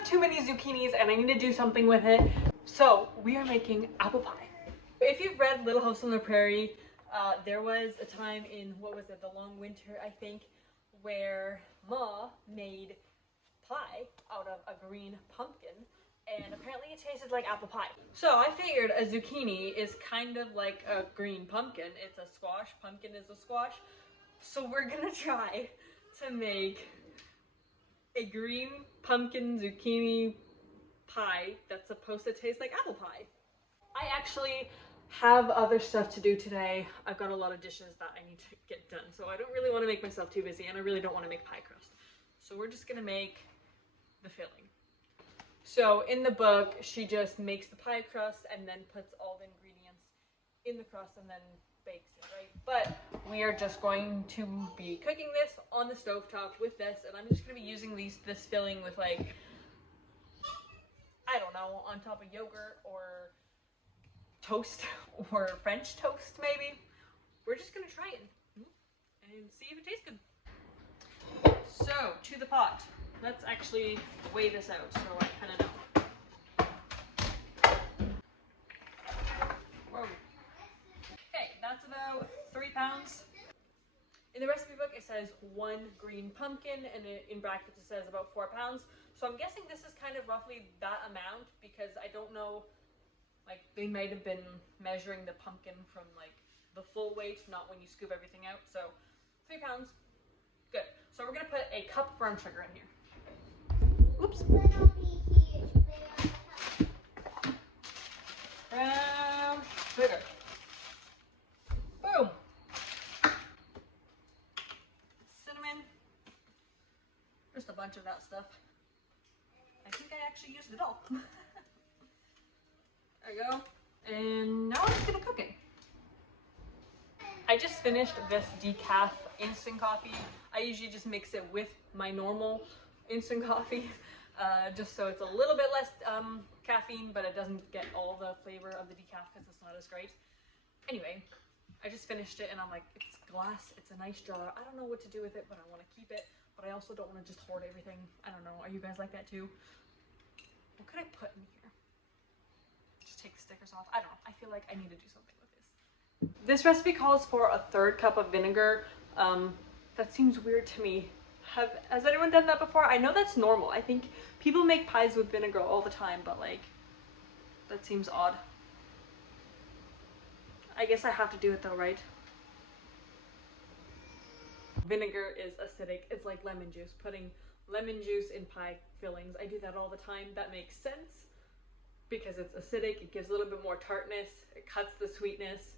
have too many zucchinis and I need to do something with it. So we are making apple pie. If you've read Little House on the Prairie, there was a time in, what was it, the long winter, I think, where Ma made pie out of a green pumpkin, and apparently it tasted like apple pie. So I figured a zucchini is kind of like a green pumpkin. It's a squash, pumpkin is a squash. So we're gonna try to make a green pumpkin zucchini pie that's supposed to taste like apple pie. I actually have other stuff to do today. I've got a lot of dishes that I need to get done, so I don't really want to make myself too busy, and I really don't want to make pie crust. So we're just gonna make the filling. So in the book, she just makes the pie crust and then puts all the ingredients in the crust and then bakes it, right? But we are just going to be cooking this on the stovetop with this, and I'm just gonna be using this filling with, like, I don't know, on top of yogurt or toast or French toast maybe. We're just gonna try it and see if it tastes good. So to the pot. Let's actually weigh this out so I kind of know. Whoa. Okay, that's about 3 pounds. In the recipe book it says 1 green pumpkin, and in brackets it says about 4 pounds. So I'm guessing this is kind of roughly that amount, because I don't know, like, they might have been measuring the pumpkin from, like, the full weight, not when you scoop everything out. So 3 pounds, good. So we're gonna put a cup of brown sugar in here. Oops. Brown sugar. Boom. Cinnamon. Just a bunch of that stuff. I think I actually used it all. There you go. And now I'm just gonna cook it. I just finished this decaf instant coffee. I usually just mix it with my normal instant coffee, just so it's a little bit less caffeine, but it doesn't get all the flavor of the decaf because it's not as great. Anyway, I just finished it and I'm like, it's glass, it's a nice jar. I don't know what to do with it, but I want to keep it. But I also don't want to just hoard everything. I don't know. Are you guys like that too? What could I put in here? Just take the stickers off. I don't know. I feel like I need to do something with this. This recipe calls for a 1/3 cup of vinegar. That seems weird to me. Has anyone done that before? I know that's normal. I think people make pies with vinegar all the time, but, like, that seems odd. I guess I have to do it though, right? Vinegar is acidic. It's like lemon juice. Putting lemon juice in pie fillings. I do that all the time. That makes sense because it's acidic. It gives a little bit more tartness. It cuts the sweetness.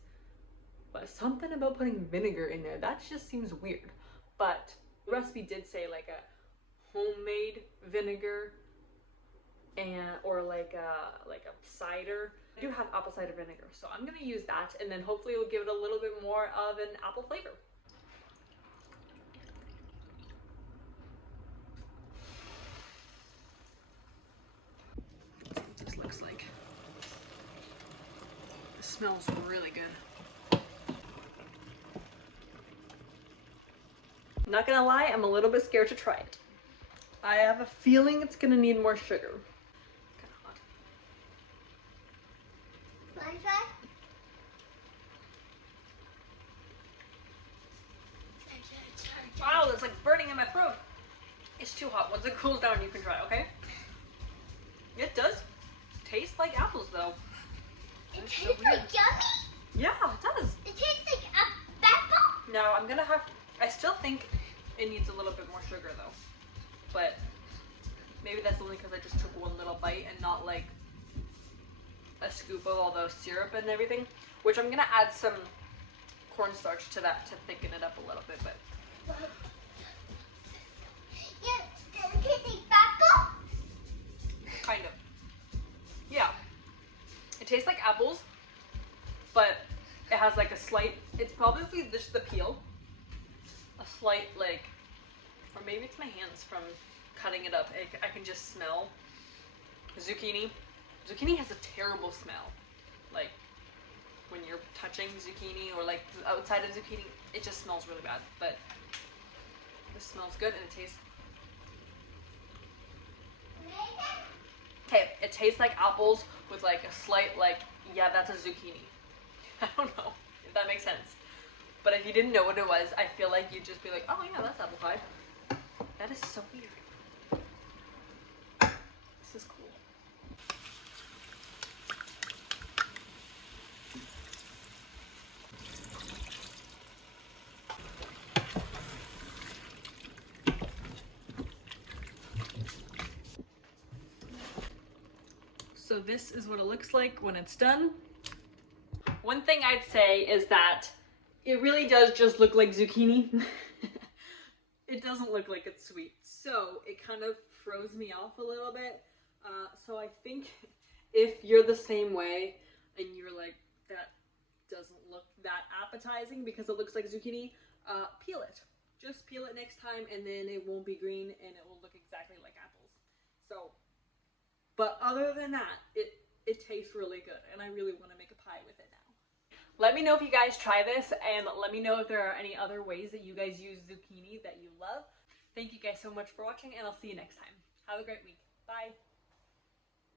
But something about putting vinegar in there, that just seems weird. But the recipe did say like a homemade vinegar, or like a cider. I do have apple cider vinegar, so I'm gonna use that, and then hopefully it'll give it a little bit more of an apple flavor. That's what this looks like. It smells really good. Not gonna lie, I'm a little bit scared to try it. I have a feeling it's gonna need more sugar. Kind of hot. Want to try? Wow, it's like burning in my throat. It's too hot. Once it cools down, you can try, okay? It does taste like apples, though. It tastes like yummy? Yeah, it does. It tastes like apple? No, I'm gonna have to, I still think it needs a little bit more sugar, though. But maybe that's only because I just took one little bite and not like a scoop of all the syrup and everything. Which I'm gonna add some cornstarch to that to thicken it up a little bit, but. Yeah, does it taste like apple? Kind of. Yeah. It tastes like apples, but it has like a slight, it's probably just the peel. A slight, like, or maybe it's my hands from cutting it up. I can just smell zucchini. Zucchini has a terrible smell. Like, when you're touching zucchini or like the outside of zucchini, it just smells really bad. But this smells good and it tastes. tastes like apples with like a slight like, yeah, that's a zucchini. I don't know if that makes sense. But if you didn't know what it was, I feel like you'd just be like, oh yeah, that's apple pie. That is so weird. This is cool. So this is what it looks like when it's done. One thing I'd say is that it really does just look like zucchini. It doesn't look like it's sweet. So it kind of throws me off a little bit. So I think if you're the same way and you're like, that doesn't look that appetizing because it looks like zucchini, peel it. Just peel it next time and then it won't be green and it will look exactly like apples. So, but other than that, it tastes really good and I really want to make a pie with it now. Let me know if you guys try this and let me know if there are any other ways that you guys use zucchini that you love. Thank you guys so much for watching and I'll see you next time. Have a great week. Bye.